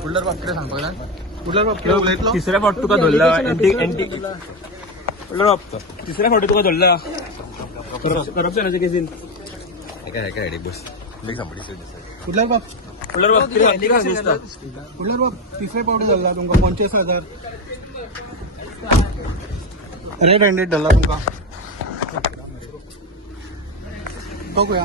कुठला बाप किती सांगतो का कुठला बाप तिसऱ्या फावट तुका धरला तिसऱ्या फावटी तुका धरला करप्शनाचे केसीन बस कुठला बाप कुठला बाप कुठला बाप तिसऱ्या पावटी धरला तुमका 45,000 रेड हँडेड धरला तुमका बघूया